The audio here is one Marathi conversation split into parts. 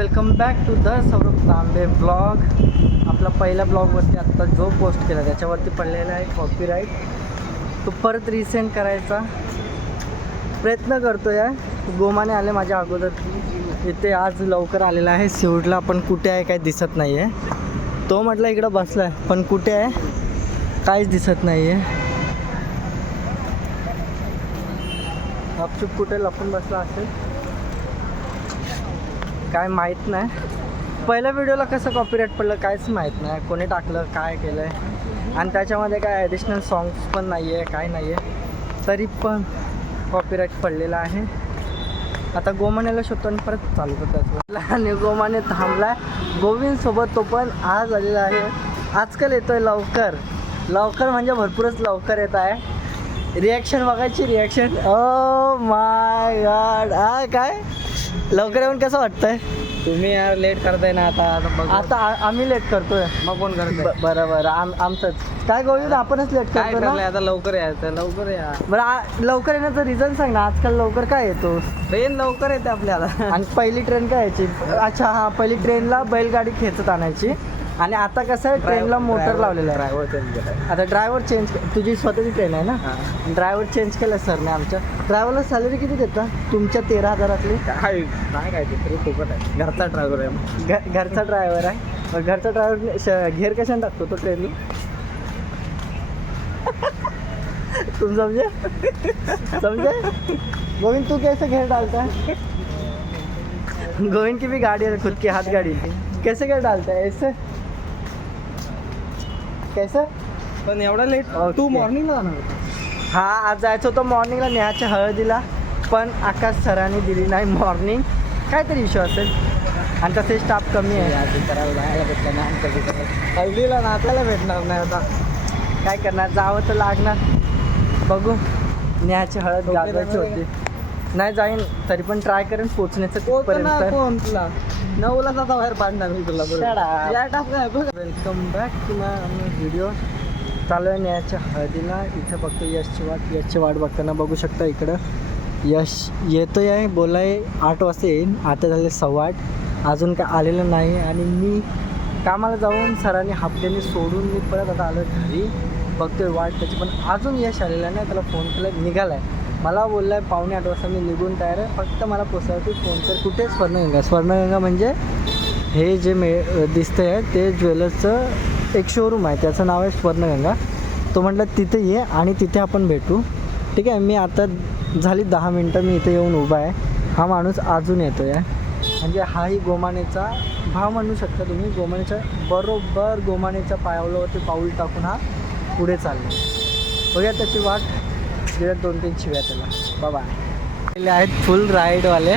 Welcome back to the Saurabh Tambe blog आपला पहिल्या ब्लॉगवरती आत्ता जो पोस्ट केला त्याच्यावरती पडलेला आहे कॉपीराईट तो परत रिसेंड करायचा. प्रयत्न करतो आहे गोमाने आले माझ्या अगोदर. इथे आज लवकर आलेला आहे. सिवडला पण कुठे आहे काही दिसत नाही आहे तो म्हटलं इकडं बसला आहे पण कुठे आहे? काहीच दिसत नाही आहे आपचूप कुठे लपून बसला असेल? काय माहीत नाही. पहिल्या व्हिडिओला कसं कॉपीराईट पडलं कायच माहीत नाही. कोणी टाकलं काय केलं आहे आणि त्याच्यामध्ये काय ॲडिशनल सॉंग्स पण नाही आहे काय नाही आहे तरी पण कॉपीराईट पडलेला आहे. आता गोमानेला शोधतो आणि परत चालू करतात आणि गोमाने थांबला गोविंदसोबत तो पण आज आलेला आहे. आजकाल येतो आहे लवकर. लवकर म्हणजे भरपूरच लवकर येत आहे. रिॲक्शन बघायची रिॲक्शन ओ माय गॉड आ काय? लवकर येऊन कसं वाटतंय? तुम्ही यार लेट करताय ना आता आता बघ. आता आ- आम्ही लेट करतोय. मग कोण करतंय? ब- बरं बरं आम आमचंच. काय गोविंद आपणच लेट काय करतो करलंय? ना आता लवकर यायचं लवकर या. बरं आ- लवकर येण्याचं रिझन सांग ना. आजकाल लवकर काय येतो? ट्रेन लवकर येते आपल्याला. आणि पहिली ट्रेन काय यायची? अच्छा हा पहिली ट्रेनला बैलगाडी खेचत आणायची. आणि आता कसं आहे ट्रेनला मोटर लावलेलं आहे. ड्रायव्हर चेंज केलाय. आता ड्रायव्हर चेंज तुझी स्वतःची ट्रेन आहे ना? ड्रायव्हर चेंज केलं सरने आमच्या ड्रायव्हरला सॅलरी किती देता? तुमच्या तेरा हजारातली? काय नाही काय ते तरी फुकट आहे. घरचा ड्रायव्हर आहे घरचा ड्रायव्हर आहे. मग घरचा ड्रायव्हर घेर कशाने टाकतो तो ट्रेनला तुम समझे? समझे? गोविंद तू कैसे घेर डालता? है गोविंद की भी गाड़ी है खुद की हाथ गाड़ी कैसे घेर डालता है? ऐसे? कैसे पण एवढा लेट. तू मॉर्निंगला जाणार होता. हा आज जायचं होतं मॉर्निंगला नेहाच्या हळदीला पण आकाश सरांनी दिली नाही मॉर्निंग काहीतरी इश्यू असेल. आणि तसे स्टाफ कमी आहे. यादी करायला जायला भेटलं नाही कधी करत हल्दीला नाचायला भेटणार नाही आता. काय करणार? जावं तर लागणार. बघू. नेहाची हळद गाजवायची होती. नाही जाईन तरी पण ट्राय करेन पोचण्याचं तिथपर्यंत. नऊला आता बाहेर पाडणार मी तुला welcome back to my video चालू आहे नेहाच्या हळदीला. इथं बघतो यशची वाट. यशची वाट बघताना बघू शकता इकडं. यश येतोय आहे बोलाय आठ वाजता येईन. आता झाले सव्वा आठ. अजून काय आलेलं नाही आणि मी कामाला जाऊन सरांनी हाफडेने सोडून मी परत आता आलो घरी. बघतोय वाट त्याची पण अजून यश आलेलं नाही. त्याला फोन केला निघाला आहे मला बोलला आहे पावणे आठ वाजता मी निघून तयार आहे. फक्त मला पोचायची फोन तर कुठे स्वर्णगंगा. स्वर्णगंगा म्हणजे हे जे मे दिसतं आहे ते ज्वेलर्सचं एक शोरूम आहे. त्याचं नाव आहे स्वर्णगंगा. तो म्हटलं तिथे ये आणि तिथे आपण भेटू. ठीक आहे मी आता झाली दहा मिनटं मी इथे येऊन उभा आहे. हा माणूस अजून येतो आहे म्हणजे हाही गोमानेचा भाव म्हणू शकता तुम्ही. गोमानेच्या बरोबर गोमानेच्या पायावलावरती पाऊल टाकून हा पुढे चालला. बघा त्याची वाट. दिल्या दोन तीन शिव्या त्याला. बाबा. पहिले आहेत फुल राईडवाले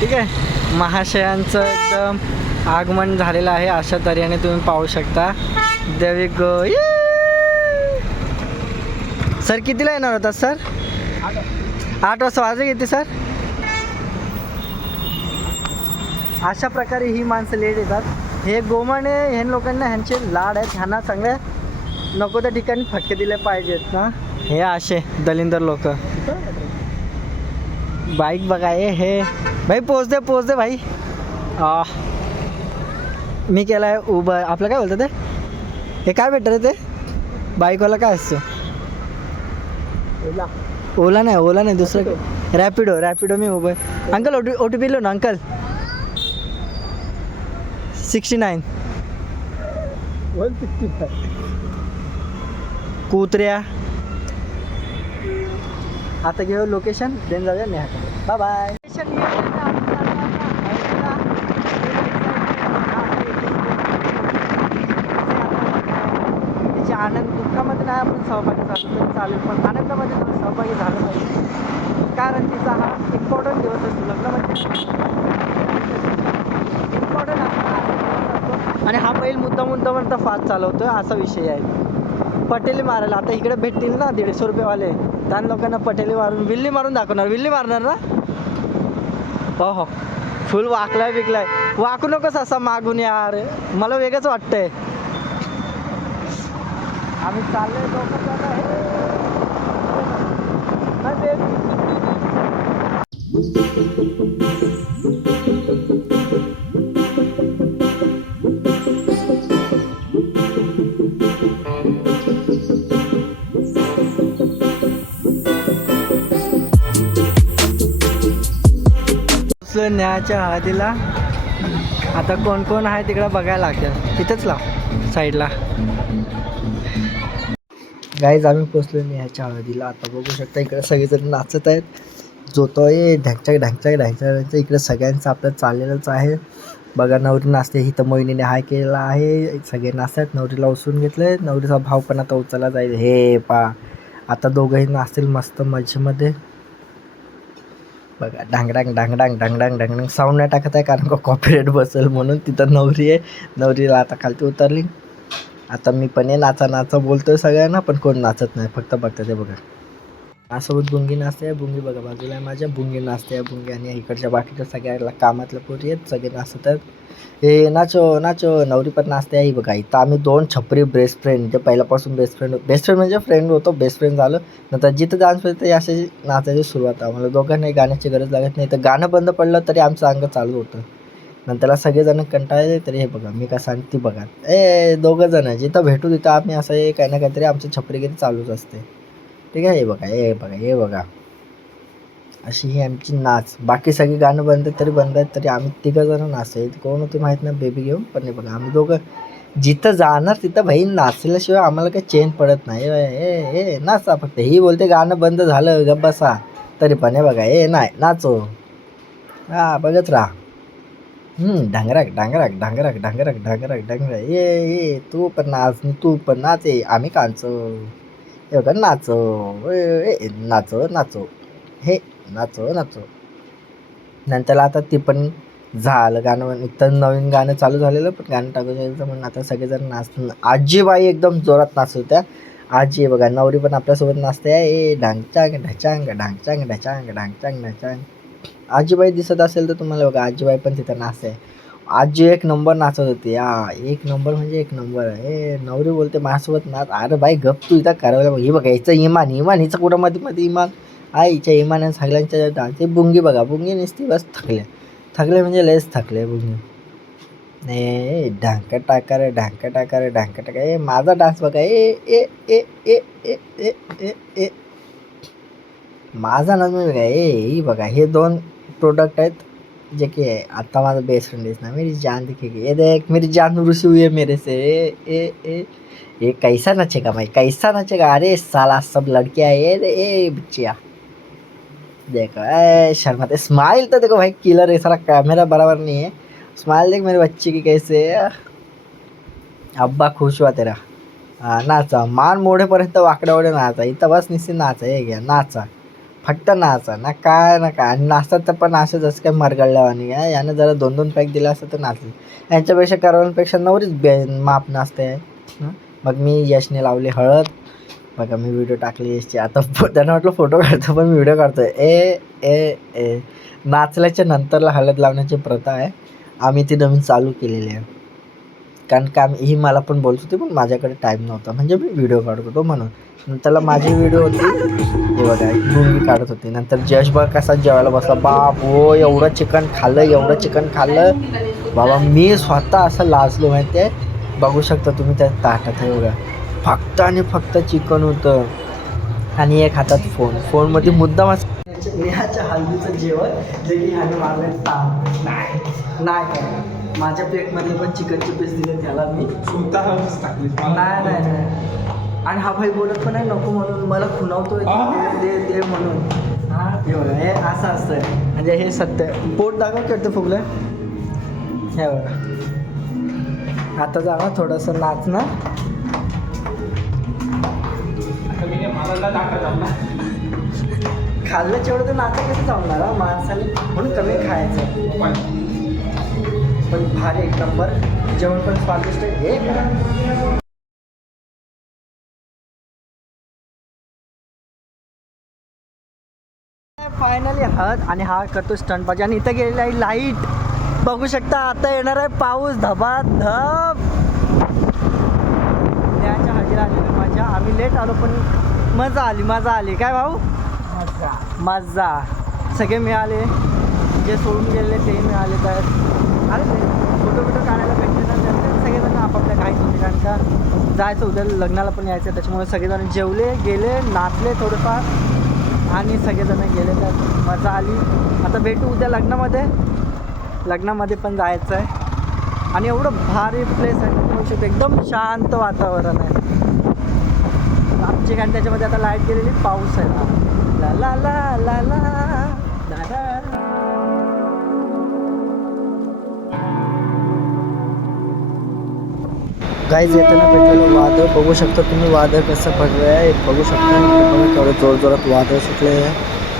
ठीक आहे? महाशयांचं एकदम आगमन झालेलं आहे अशा तऱ्हेने तुम्ही पाहू शकता. देवी गो सर कितीला येणार होता सर आठ वाजता वाजले किती सर अशा प्रकारे ही माणसं लेट येतात. हे गोमाने ह्या लोकांना ह्यांचे लाड आहेत. ह्यांना चांगल्या नको त्या ठिकाणी फटके दिले पाहिजेत ना. हे असे दलिंदर लोक. बाईक बघा हे. हे भाई पोच दे पोच दे भाई. आ. मी केला आहे उबर आपलं काय बोलतं ते? हे काय भेटतं रे ते? बाईकवाला काय असतं? ओला. ओला नाही ओला नाही दुसरं रॅपिडो रॅपिडो मी Uber uncle O T O T P low ना uncle sixty nine one sixty five कुत्र्या. आता घेऊ लोकेशन देन जाऊया नेहा बाय बाय तिचे आनंद दुःखामध्ये नाही आपण सहभागी झालो तरी चालेल पण आनंदामध्ये थोडं सहभागी झालं पाहिजे. कारण तिचा हा इम्पॉर्टंट दिवस असतो लग्न म्हणजे इम्पॉर्टंट असतो. आणि हा बैल मुद्दा मुद्दा म्हणता फास्ट चालवतोय असा विषय आहे. पटेल मारायला आता इकडे भेटतील ना दीडशे रुपयेवाले. त्यान लोकांना पटेली मारून विल्ली मारून दाखवणार विल्ली मारणार ना? हो हो फुल वाकलाय बिकलाय. वाकू नकोस असा मागून यार. मला वेगळंच वाटतंय. आम्ही चाललोय न्याच्या हळदीला आता कोण कोण आहे तिकडं बघायला लागेल तिथंच लाव साईडला. गाईज आम्ही पोचलो न्यायच्या हळदीला आता बघू शकता इकडे सगळेजण नाचत आहेत. जो तो आहे ढॅंगचाक ढॅंगचाक ढॅंगचाक इकडे सगळ्यांचं आपलं चाललेलंच आहे. बघा नवरी नाचते. ही तर मोहिनीने हाय केलेला आहे. सगळे नाचतात. नवरीला उचलून आहे नवरीचा भाव पण आता उचलला जाईल. हे पा. आता दोघंही नाचतील मस्त मजेमध्ये. बघा डांगडांग डांगडांग डांगडांग डांगडांग साऊंड नाही टाकत आहे कारण का कॉपीराईट बसेल म्हणून तिथं नवरी आहे. नवरीला आता खालती उतरली. आता मी पण आहे नाचा नाचा बोलतोय सगळ्यांना पण कोण नाचत नाही फक्त बघतं ते बघा. माझ्यासोबत बुंगी नाचते आहे बुंगी बघा बाजूला आहे माझ्या बुंगी नाचते आहे बुंगी आणि इकडच्या बाकीच्या सगळ्या कामातल्या पोरी आहेत सगळे नाचतात. हे नाचो नाचो नवरी पण नाचते आहे ही बघा इथं. आम्ही दोन छपरी बेस्ट फ्रेंड जे पहिल्यापासून बेस्ट फ्रेंड बेस्ट फ्रेंड म्हणजे फ्रेंड होतो बेस्ट फ्रेंड झालं. नंतर जिथं डान्स होते ते असे नाचायची सुरुवात आम्हाला दोघांनाही गाण्याची गरज लागत नाही. तर गाणं बंद पडलं तरी आमचं अंग चालू होतं. नंतरला सगळेजण कंटाळले तरी हे बघा मी काय सांगते बघा. ए दोघं जण जिथं भेटू तिथं आम्ही असं हे काही ना काहीतरी आमचं छपरीगिरी चालूच असते. ठीक आहे हे बघा हे बघा हे बघा. अशी ही आमची नाच. बाकी सगळी गाणं बंद आहेत तरी बंद आहेत तरी आम्ही तिघं जण नाचतो कोण होते माहीत नाही बेबी घेऊन पण नाही बघा आम्ही दोघं जिथं जाणार तिथं भाई नाचल्याशिवाय आम्हाला काही चेन पडत नाही. ए ए नाचा फक्त. ही बोलते गाणं बंद झालं गप बसा. तरी पण हे बघा ए नाही नाचो. हा बघत राहा. हम्म, डांगराक डांगराक डांगराक डांगराक डांगराक डांगराक ये ये तू पण नाच तू पण नाच. ए आम्ही कांचो. हे बघा नाचो ए, ए, नाचो नाचो. हे नाचो नाचो. नंतर आता ती पण झालं गाणं म्हणजे इथं नवीन गाणं चालू झालेलं पण गाणं टाकू शकतं म्हणून आता सगळेजण नाच आजीबाई एकदम जोरात नाचत होत्या. आजी बघा नवरी पण आपल्यासोबत नाचते आहे ए ढांगचांग ढचांग ढांगचांग ढचांग ढांगचांग ढचांग आजीबाई दिसत असेल तर तुम्हाला बघा आजीबाई पण तिथं नाचते. आजी एक नंबर नाचत होती. हा एक नंबर म्हणजे एक नंबर. ए नवरी बोलते माझ्यासोबत नाच. अरे बाई गप तू इथं करायला ही बघा हिचं इमान इमान हिचं कुठं मध्ये मध्ये इमान? हा हिच्या इमानाने सगळ्यांच्या डान्स ते बुंगी बघा. बुंगी नसती बस थकले थकले म्हणजे लयच थकले बुंगी. ए ढांक टाका रे ढांक टाका रे ढांक टाका. ए माझा डान्स बघा. ए ए ए ए ए ए ए ए. माझा नाच म्हणजे बघा. ए ही बघा. हे दोन प्रोडक्ट आहेत. जे की आता माझा बेस्ट फ्रेंड है ना मेरी जान दिखेगी। ये देख, मेरी जान रुसी हुई है मेरे से। ए ए ए। ये कैसा नचेगा भाई, कैसा नचेगा? अरे साला, सब लड़कियाँ है। ये ए बच्चिया देखो, ए शर्माते स्माइल तो देखो भाई किलर है सारा कैमरा बराबर नहीं है। स्माइल देख मेरे बच्चे की कैसे अब्बा खुश हुआ तेरा। हा नाचा। मान मोडेपर्यंत वाकड्यावडे नाचा। इथं बस निश्चित नाचा हे घ्या नाचा। फक्त नाचा ना काय ना काय. आणि नाचतात तर पण असं जसं काय मरगळल्यावानी आहे. यानं जरा दोन दोन पॅक दिला असतं तर नाचले. यांच्यापेक्षा करवांपेक्षा नवरीच बे माप नाचते. मग मी यशने लावली हळद. बघा मी व्हिडिओ टाकली यशची. आता त्यांना वाटलं फोटो काढतो पण मी व्हिडिओ काढतो ए ए ए. नाचल्याच्या नंतरला हळद लावण्याची प्रथा आहे. आम्ही ती नवीन चालू केलेली आहे. कारण का ही मला पण बोलत होती पण माझ्याकडे टाईम नव्हता. म्हणजे मी व्हिडिओ काढत होतो म्हणून. त्याला माझी व्हिडिओ होती. हे बघा मी काढत होती. नंतर जश बा कसा जेवायला बसला. बाप हो एवढं चिकन खाल्लं एवढं चिकन खाल्लं. बाबा मी स्वतः असं लाजलो माहिती आहे बघू शकता तुम्ही त्या ताटात हे बघा. फक्त आणि फक्त चिकन होतं. आणि एक हातात फोन फोनमध्ये मुद्दाम नेहाच्या हल्दीचं जेवण जे की ह्याने मारलं नाही नाही. माझ्या प्लेटमध्ये पण चिकनचे पीस दिले त्याला मी. नाही नाही नाही. आणि हा भाई बोलत पण आहे नको म्हणून मला खुणावतोय. दे दे दे म्हणून. हा हे बघा हे असं असतं म्हणजे हे सत्य. पोट दाखव करतं फुगलं हे बघा. आता जा ना थोडंसं नाच ना. खाल्लं जेवढं तर नाचा कसं जमणार माणसाला म्हणून कमी खायचं. पण भारी एक नंबर जेवण पण स्वादिष्ट आहे. हे फायनली हळद आणि हा करतो स्टंटबाजी आणि इथं गेलेली आहे लाइट बघू शकता आता येणार आहे पाऊस. धबा धब त्याच्या हळदीला आलेली मजा आम्ही लेट आलो पण मजा आली मजा आली. काय भाऊ? मजा. मजा. सगळे मिळाले. जे सोडून गेले ते मिळाले. तर अरे फोटो बिटो काढायला भेटले ना तर सगळेजण आपापल्या घाईत होते कारण का जायचं उद्या लग्नाला पण यायचं त्याच्यामुळे सगळेजण जेवले गेले नाचले थोडंफार आणि सगळेजण गेले. तर मजा आली. आता भेटू उद्या लग्नामध्ये. लग्नामध्ये पण जायचं आहे. आणि एवढं भारी प्लेस आहे शकतो एकदम शांत वातावरण आहे. आमची कारण त्याच्यामध्ये आता लाइट गेलेली पाऊस आहे. ना ला ला ला ला ला ला. गाईज येताना भेटलेलं वादळ बघू शकता तुम्ही वादळ कसं पडलं आहे बघू शकता केवढं जोरजोरात वादळ सुटले आहे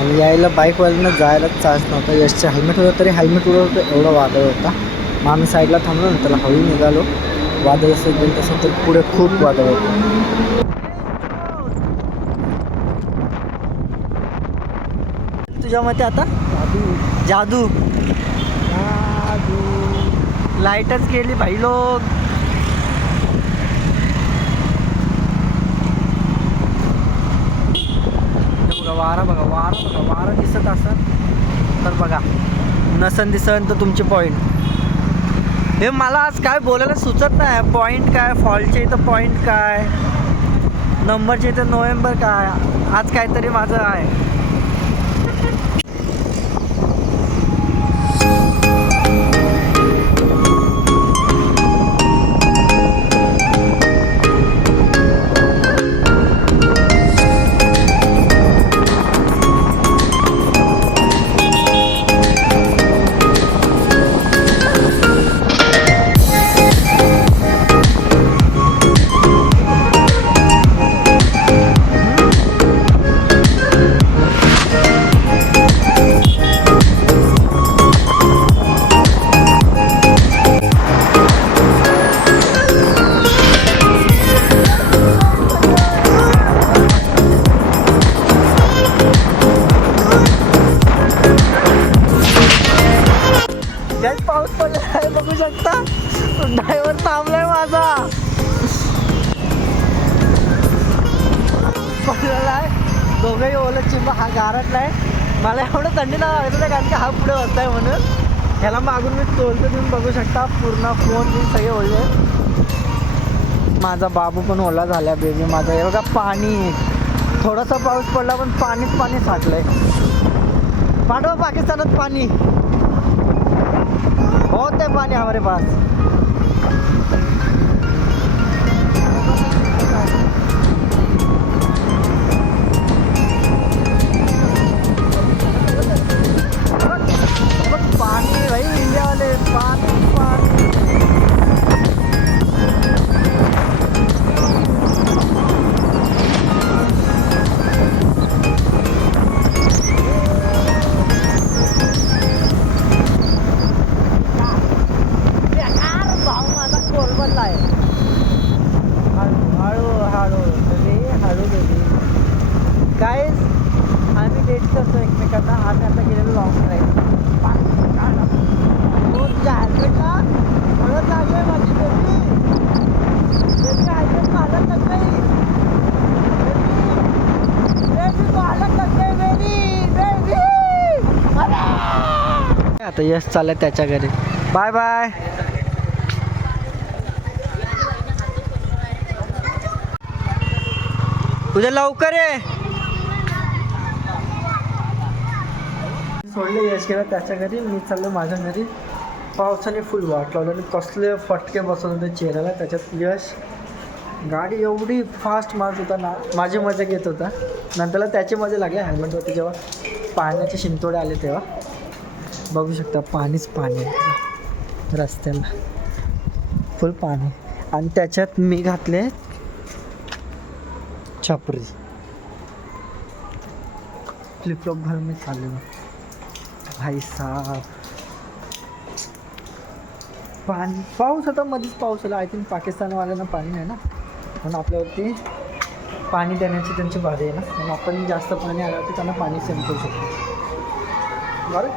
आणि यायला बाईकवाल्यांना जायला चान्स नव्हता यशचे हेल्मेट होतं तरी हेल्मेट उडवत होतं। एवढा वादळ होता मग आम्ही साईडला थांबलो ना त्याला हळू निघालो वादळ असं गेलं तसं तर पुढे खूप वादळ होतं। तुझ्या मते आता। जादू। जादू। लाईटच गेली भाई लोक वारा बघा वारा बघा वारा दिसत असं. तर बघा नसन दिसन तर तुमचे पॉईंट हे मला आज काय बोलायला सुचत नाही. पॉईंट काय फॉलचे इथं पॉईंट काय नंबरचे इथं नोव्हेंबर काय आज काहीतरी माझं आहे. थंडीला लागत कारण की हा पुढे बसताय म्हणून. ह्याला मागून मी तोलतो तुम्ही बघू शकता पूर्ण फोन मी सगळे ओले माझा बाबू पण ओला झाला बेबी माझा. हे बघा पाणी. थोडासा पाऊस पडला पण पाणीच पाणी साठलंय. पाठवा पाकिस्तानात पाणी. होते पाणी हमारे पास. आम्ही लॉंग ड्राईव्ह लागले माझी बेबी. बेबी मालक बेबी मालक बेबी बेबी. आता यश चाललंय त्याच्या घरी. बाय बाय उद्या लवकर आहे सोडले यश गेला त्याच्या घरी मी चाललो माझ्या घरी. पावसाने फुल वाट लावलं आणि कसले फटके बसवले होते चेहऱ्याला त्याच्यात यश. गाडी एवढी फास्ट मारत होता ना माझी मजा घेत होता. नंतरला त्याची मजा लागली हेल्मेटवरती जेव्हा पाण्याचे शिंतोडे आले तेव्हा. बघू शकता पाणीच पाणी रस्त्याला. फुल पाणी. आणि त्याच्यात मी घातले छपरी. फ्लिपफ्लॉप घालून मी चाललेलो. भाई साहब। पाणी पाऊस आता मध्येच पाऊस आला. आय थिंक पाकिस्तानवाल्यांना पाणी नाही ना. म्हणून आपल्यावरती पाणी देण्याची त्यांची बाधा आहे ना. म्हणून आपण जास्त पाणी आल्यावरती त्यांना पाणी सेंड करू शकतो. बरं?